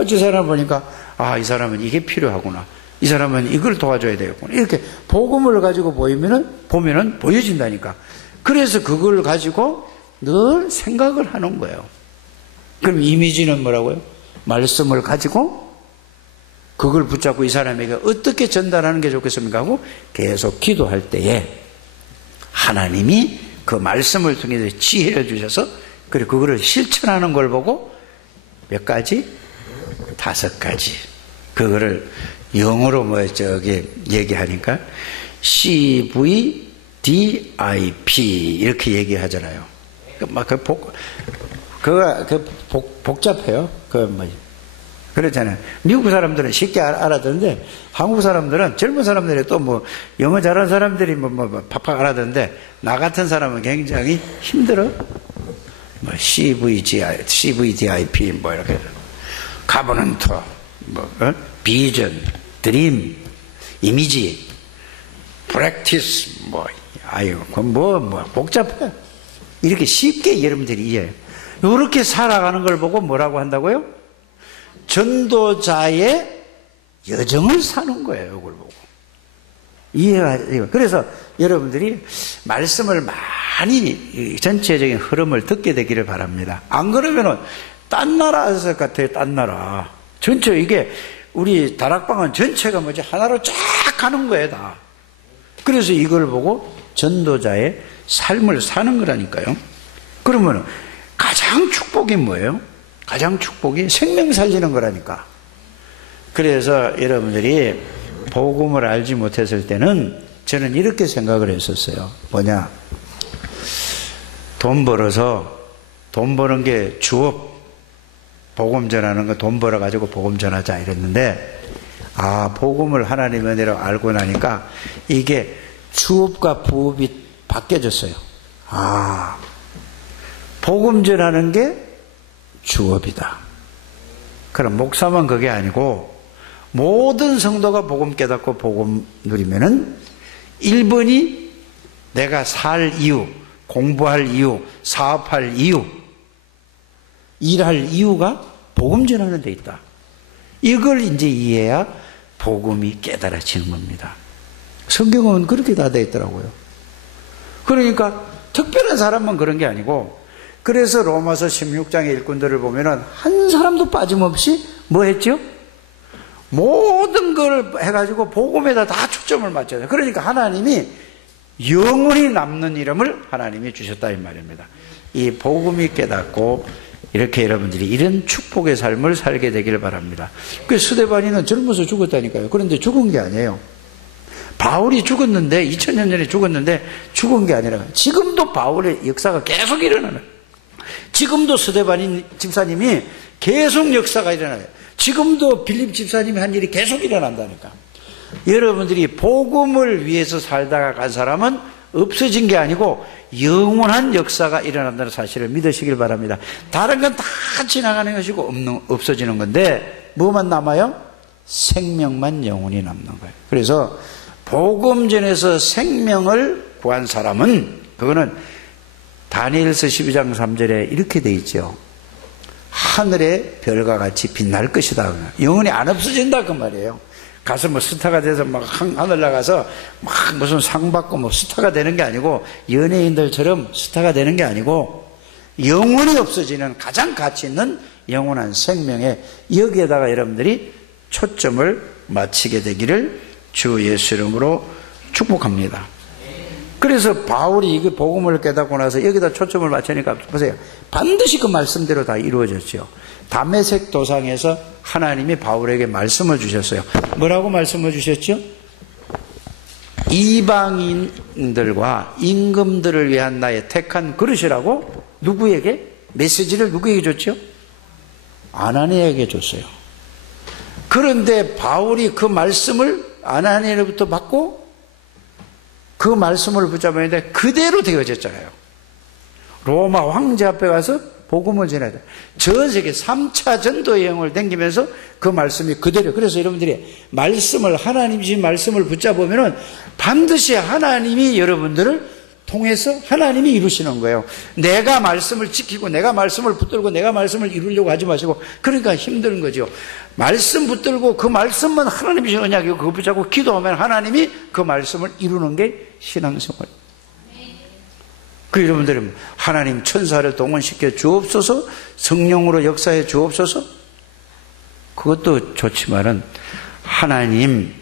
저 사람 보니까 이 사람은 이게 필요하구나, 이 사람은 이걸 도와줘야 되겠구나, 이렇게 복음을 가지고 보면은 보여진다니까. 그래서 그걸 가지고 늘 생각을 하는 거예요. 그럼 이미지는 뭐라고요? 말씀을 가지고 그걸 붙잡고 이 사람에게 어떻게 전달하는 게 좋겠습니까 하고 계속 기도할 때에 하나님이 그 말씀을 통해서 지혜를 주셔서 그리고 그거를 실천하는 걸 보고 몇 가지? 5가지. 그거를 영어로 얘기하니까 CVDIP 이렇게 얘기하잖아요. 복잡해요. 그렇잖아요. 미국 사람들은 쉽게 알아듣는데 한국 사람들은 젊은 사람들이 또 뭐 영어 잘하는 사람들이 뭐 팍팍 알아듣는데 나 같은 사람은 굉장히 힘들어. 뭐 CVDIP 뭐 이렇게 가버넌트 뭐 비전, 드림, 이미지, 프랙티스 뭐 아유 뭐 복잡해. 이렇게 쉽게 여러분들이 이해해요. 이렇게 살아가는 걸 보고 뭐라고 한다고요? 전도자의 여정을 사는 거예요. 이걸 보고. 이해가, 그래서 여러분들이 말씀을 많이 전체적인 흐름을 듣게 되기를 바랍니다. 안 그러면은 딴 나라에서 같아요. 딴 나라. 전체 이게 우리 다락방은 전체가 뭐지? 하나로 쫙 가는 거예요. 다. 그래서 이걸 보고 전도자의 삶을 사는 거라니까요. 그러면 가장 축복이 뭐예요? 가장 축복이 생명 살리는 거라니까. 그래서 여러분들이 복음을 알지 못했을 때는 저는 이렇게 생각을 했었어요. 뭐냐? 돈 버는 게 주업, 복음 전하는 거 돈 벌어가지고 복음 전하자 이랬는데, 복음을 하나님의 은혜로 알고 나니까 이게 주업과 부업이 바뀌어졌어요. 복음 전하는 게 주업이다. 그럼 목사만 그게 아니고 모든 성도가 복음 깨닫고 복음 누리면은 1번이 내가 살 이유, 공부할 이유, 사업할 이유, 일할 이유가 복음 전하는 데 있다. 이걸 이제 이해해야 복음이 깨달아지는 겁니다. 성경은 그렇게 다 되어 있더라고요. 그러니까 특별한 사람만 그런 게 아니고, 그래서 로마서 16장의 일꾼들을 보면은 한 사람도 빠짐없이 뭐 했죠? 모든 걸 해가지고 복음에다 다 초점을 맞춰요. 그러니까 하나님이 영원히 남는 이름을 하나님이 주셨다 이 말입니다. 이 복음이 깨닫고 이렇게 여러분들이 이런 축복의 삶을 살게 되기를 바랍니다. 그 스데반이는 젊어서 죽었다니까요. 그런데 죽은 게 아니에요. 바울이 죽었는데 2000년 전에 죽었는데 죽은 게 아니라 지금도 바울의 역사가 계속 일어나는, 지금도 스데반 집사님이 계속 역사가 일어나요. 지금도 빌립 집사님이 한 일이 계속 일어난다니까. 여러분들이 복음을 위해서 살다가 간 사람은 없어진 게 아니고 영원한 역사가 일어난다는 사실을 믿으시길 바랍니다. 다른 건 다 지나가는 것이고 없어지는 건데 뭐만 남아요? 생명만 영원히 남는 거예요. 그래서 복음 전에서 생명을 구한 사람은, 그거는 다니엘서 12장 3절에 이렇게 돼 있죠. 하늘의 별과 같이 빛날 것이다. 영원히 안 없어진다 그 말이에요. 가서 뭐 스타가 돼서 막 하늘 나가서 막 무슨 상 받고 뭐 스타가 되는 게 아니고, 연예인들처럼 스타가 되는 게 아니고 영원히 없어지는 가장 가치 있는 영원한 생명에, 여기에다가 여러분들이 초점을 맞추게 되기를 주 예수 이름으로 축복합니다. 그래서 바울이 이게 복음을 깨닫고 나서 여기다 초점을 맞추니까 보세요. 반드시 그 말씀대로 다 이루어졌죠. 다메섹 도상에서 하나님이 바울에게 말씀을 주셨어요. 뭐라고 말씀을 주셨죠? 이방인들과 임금들을 위한 나의 택한 그릇이라고 누구에게? 메시지를 누구에게 줬죠? 아나니아에게 줬어요. 그런데 바울이 그 말씀을 아나니아로부터 받고 그 말씀을 붙잡았는데 그대로 되어졌잖아요. 로마 황제 앞에 가서 복음을 전해야 돼. 전 세계 3차 전도 여행을 다니면서 그 말씀이 그대로. 그래서 여러분들이 말씀을, 하나님 주신 말씀을 붙잡으면은 반드시 하나님이 여러분들을 통해서 하나님이 이루시는 거예요. 내가 말씀을 지키고 내가 말씀을 붙들고 내가 말씀을 이루려고 하지 마시고, 그러니까 힘든 거죠. 말씀 붙들고 그 말씀만 하나님이 주신 언약이고 그거 붙잡고 기도하면 하나님이 그 말씀을 이루는 게 신앙생활. 그 여러분들이 하나님 천사를 동원시켜 주옵소서, 성령으로 역사해 주옵소서, 그것도 좋지만은 하나님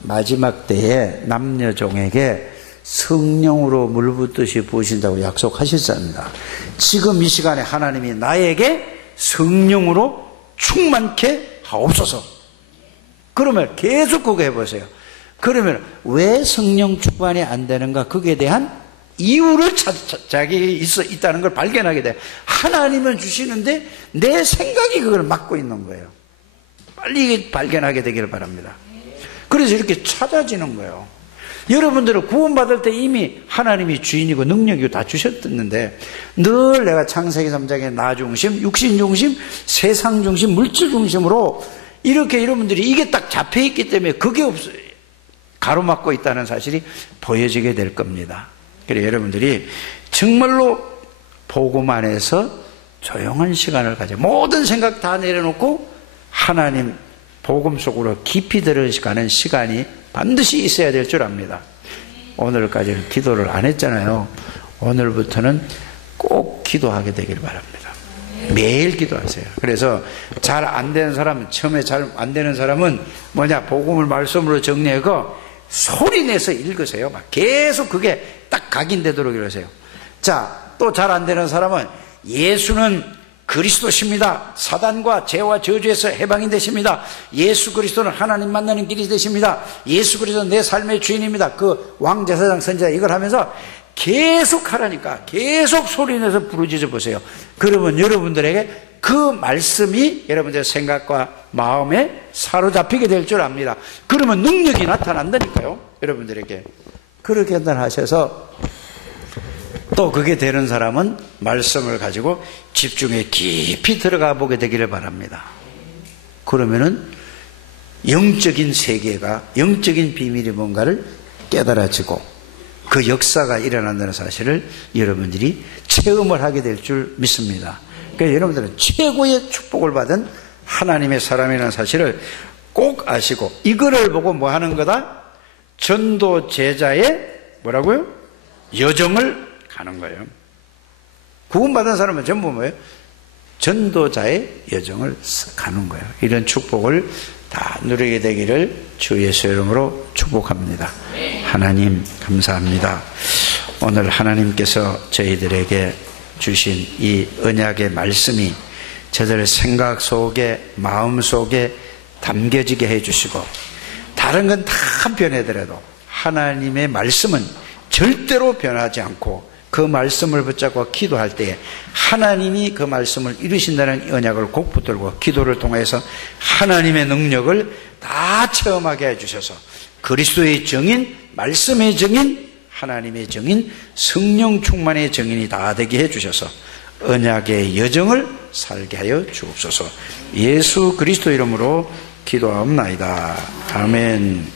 마지막 때에 남녀종에게 성령으로 물붓듯이 부으신다고 약속하셨습니다. 지금 이 시간에 하나님이 나에게 성령으로 충만케 하옵소서. 그러면 계속 그거 해보세요. 그러면 왜 성령 충만이 안 되는가? 거기에 대한 이유를 자기 있다는 걸 발견하게 돼. 하나님은 주시는데 내 생각이 그걸 막고 있는 거예요. 빨리 발견하게 되기를 바랍니다. 그래서 이렇게 찾아지는 거예요. 여러분들은 구원받을 때 이미 하나님이 주인이고 능력이고 다 주셨는데 늘 내가 창세기 3장의 나 중심, 육신 중심, 세상 중심, 물질 중심으로 이렇게 여러분들이 이게 딱 잡혀있기 때문에 그게 없어요. 가로막고 있다는 사실이 보여지게 될 겁니다. 그래서 여러분들이 정말로 복음 안에서 조용한 시간을 가져 모든 생각 다 내려놓고 하나님 복음 속으로 깊이 들어가는 시간이 반드시 있어야 될 줄 압니다. 오늘까지는 기도를 안 했잖아요. 오늘부터는 꼭 기도하게 되길 바랍니다. 매일 기도하세요. 그래서 잘 안 되는 사람은, 처음에 잘 안 되는 사람은 뭐냐, 복음을 말씀으로 정리하고 소리 내서 읽으세요. 막 계속 그게 딱 각인되도록 이러세요. 자, 또 잘 안 되는 사람은 예수는 그리스도십니다. 사단과 죄와 저주에서 해방이 되십니다. 예수 그리스도는 하나님 만나는 길이 되십니다. 예수 그리스도는 내 삶의 주인입니다. 그 왕제사장 선지자 이걸 하면서 계속 하라니까 계속 소리내서 부르짖어 보세요. 그러면 여러분들에게 그 말씀이 여러분들의 생각과 마음에 사로잡히게 될 줄 압니다. 그러면 능력이 나타난다니까요. 여러분들에게. 그렇게 하셔서 또 그게 되는 사람은 말씀을 가지고 집중해 깊이 들어가 보게 되기를 바랍니다. 그러면은 영적인 세계가, 영적인 비밀이 뭔가를 깨달아지고 그 역사가 일어난다는 사실을 여러분들이 체험을 하게 될 줄 믿습니다. 그래서 여러분들은 최고의 축복을 받은 하나님의 사람이라는 사실을 꼭 아시고 이거를 보고 뭐 하는 거다? 전도 제자의 뭐라고요? 여정을 가는 거예요. 구원받은 사람은 전부 뭐예요? 전도자의 여정을 가는 거예요. 이런 축복을 다 누리게 되기를 주 예수 이름으로 축복합니다. 하나님 감사합니다. 오늘 하나님께서 저희들에게 주신 이 언약의 말씀이 저들의 생각 속에, 마음 속에 담겨지게 해주시고 다른 건 다 변하더라도 하나님의 말씀은 절대로 변하지 않고 그 말씀을 붙잡고 기도할 때에 하나님이 그 말씀을 이루신다는 언약을 꼭 붙들고 기도를 통해서 하나님의 능력을 다 체험하게 해주셔서 그리스도의 증인, 말씀의 증인, 하나님의 증인, 성령 충만의 증인이 다 되게 해주셔서 언약의 여정을 살게 하여 주옵소서. 예수 그리스도 이름으로 기도하옵나이다. 아멘.